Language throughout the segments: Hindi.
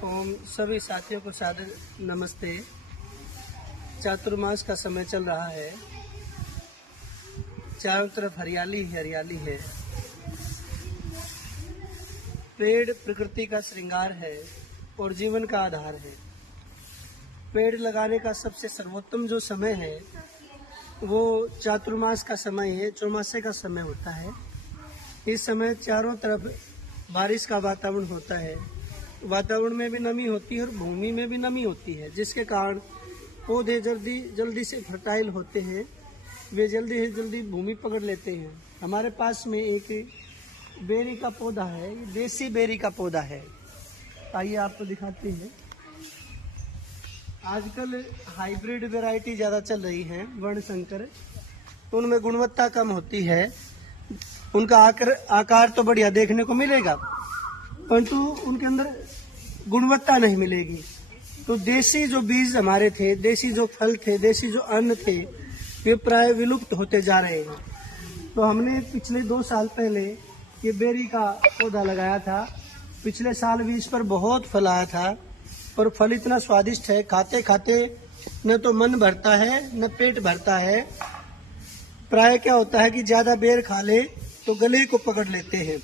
ओम सभी साथियों को सादर नमस्ते। चातुर्मास का समय चल रहा है, चारों तरफ हरियाली ही हरियाली है। पेड़ प्रकृति का श्रृंगार है और जीवन का आधार है। पेड़ लगाने का सबसे सर्वोत्तम जो समय है वो चातुर्मास का समय है, चौमासे का समय होता है। इस समय चारों तरफ बारिश का वातावरण होता है, वातावरण में भी नमी होती है और भूमि में भी नमी होती है, जिसके कारण पौधे जल्दी से फर्टाइल होते हैं, वे जल्दी से जल्दी भूमि पकड़ लेते हैं। हमारे पास में एक बेरी का पौधा है, ये देसी बेरी का पौधा है। आइए आपको दिखाते हैं। आजकल हाइब्रिड वैरायटी ज़्यादा चल रही है, वर्ण संकर, तो उनमें गुणवत्ता कम होती है, उनका आकार तो बढ़िया देखने को मिलेगा परंतु उनके अंदर गुणवत्ता नहीं मिलेगी। तो देसी जो बीज हमारे थे, देसी जो फल थे, देसी जो अन्न थे, वे प्राय विलुप्त होते जा रहे हैं। तो हमने पिछले 2 साल पहले ये बेरी का पौधा लगाया था। पिछले साल भी इस पर बहुत फल आया था और फल इतना स्वादिष्ट है, खाते खाते न तो मन भरता है न पेट भरता है। प्राय क्या होता है कि ज़्यादा बेर खा ले तो गले को पकड़ लेते हैं,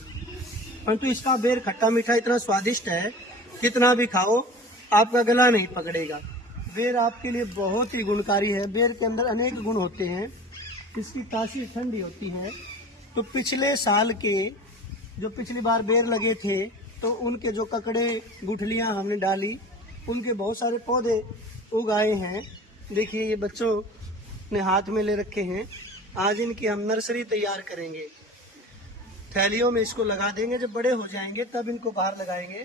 परंतु इसका बेर खट्टा मीठा इतना स्वादिष्ट है, कितना भी खाओ आपका गला नहीं पकड़ेगा। बेर आपके लिए बहुत ही गुणकारी है। बेर के अंदर अनेक गुण होते हैं। इसकी तासीर ठंडी होती है। तो पिछले साल के जो पिछली बार बेर लगे थे तो उनके जो ककड़े गुठलियां हमने डाली, उनके बहुत सारे पौधे उगाए हैं। देखिए ये बच्चों ने हाथ में ले रखे हैं। आज इनकी हम नर्सरी तैयार करेंगे, थैलियों में इसको लगा देंगे। जब बड़े हो जाएंगे तब इनको बाहर लगाएंगे।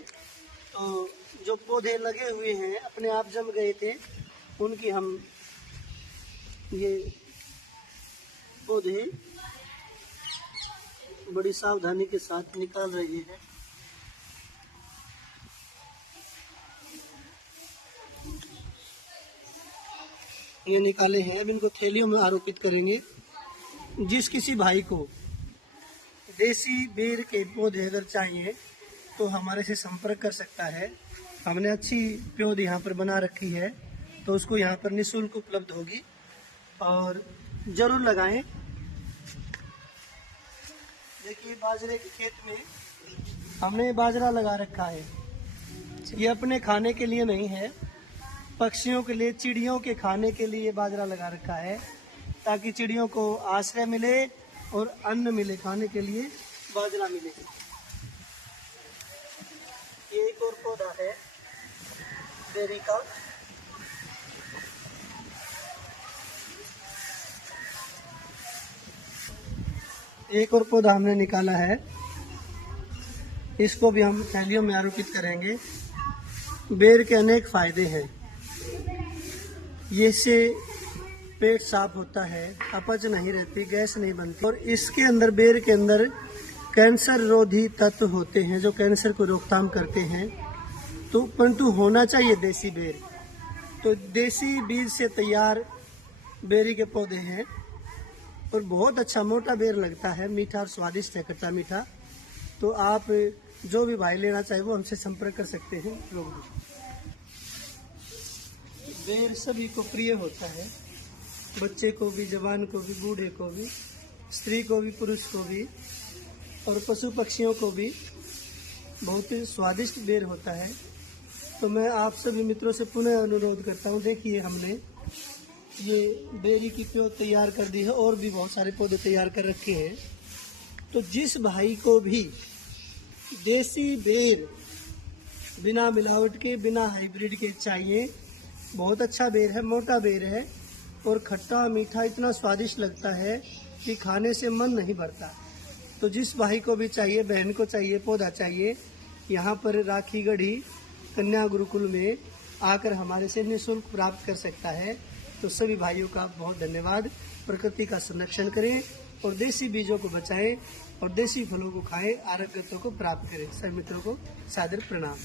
तो जो पौधे लगे हुए हैं अपने आप जम गए थे, उनकी हम ये पौधे बड़ी सावधानी के साथ निकाल रहे हैं। ये निकाले हैं, अब इनको थैलियों में आरोपित करेंगे। जिस किसी भाई को देसी बेर के पौधे अगर चाहिए तो हमारे से संपर्क कर सकता है। हमने अच्छी पौध यहाँ पर बना रखी है, तो उसको यहाँ पर निःशुल्क उपलब्ध होगी और जरूर लगाएं। देखिए बाजरे के खेत में हमने बाजरा लगा रखा है। ये अपने खाने के लिए नहीं है, पक्षियों के लिए, चिड़ियों के खाने के लिए बाजरा लगा रखा है, ताकि चिड़ियों को आश्रय मिले और अन्न मिले, खाने के लिए बाजरा मिले। ये एक और पौधा है बेरी का। एक और पौधा हमने निकाला है, इसको भी हम थैलियों में आरोपित करेंगे। बेर के अनेक फायदे हैं। ये से पेट साफ होता है, अपच नहीं रहती, गैस नहीं बनती, और इसके अंदर बेर के अंदर कैंसर रोधी तत्व होते हैं जो कैंसर को रोकथाम करते हैं। तो परंतु होना चाहिए देसी बेर। तो देसी बीज से तैयार बेरी के पौधे हैं और बहुत अच्छा मोटा बेर लगता है, मीठा और स्वादिष्ट है, खट्टा मीठा। तो आप जो भी भाई लेना चाहे वो हमसे संपर्क कर सकते हैं। बेर सभी को प्रिय होता है, बच्चे को भी, जवान को भी, बूढ़े को भी, स्त्री को भी, पुरुष को भी और पशु पक्षियों को भी बहुत ही स्वादिष्ट बेर होता है। तो मैं आप सभी मित्रों से पुनः अनुरोध करता हूँ। देखिए हमने ये बेरी की पौध तैयार कर दी है और भी बहुत सारे पौधे तैयार कर रखे हैं। तो जिस भाई को भी देसी बेर बिना मिलावट के, बिना हाइब्रिड के चाहिए, बहुत अच्छा बेर है, मोटा बेर है और खट्टा मीठा इतना स्वादिष्ट लगता है कि खाने से मन नहीं भरता। तो जिस भाई को भी चाहिए, बहन को चाहिए, पौधा चाहिए, यहाँ पर राखीगढ़ी कन्या गुरुकुल में आकर हमारे से निःशुल्क प्राप्त कर सकता है। तो सभी भाइयों का बहुत धन्यवाद। प्रकृति का संरक्षण करें और देसी बीजों को बचाएं और देसी फलों को खाएं, आरोग्यता को प्राप्त करें। सभी मित्रों को सादर प्रणाम।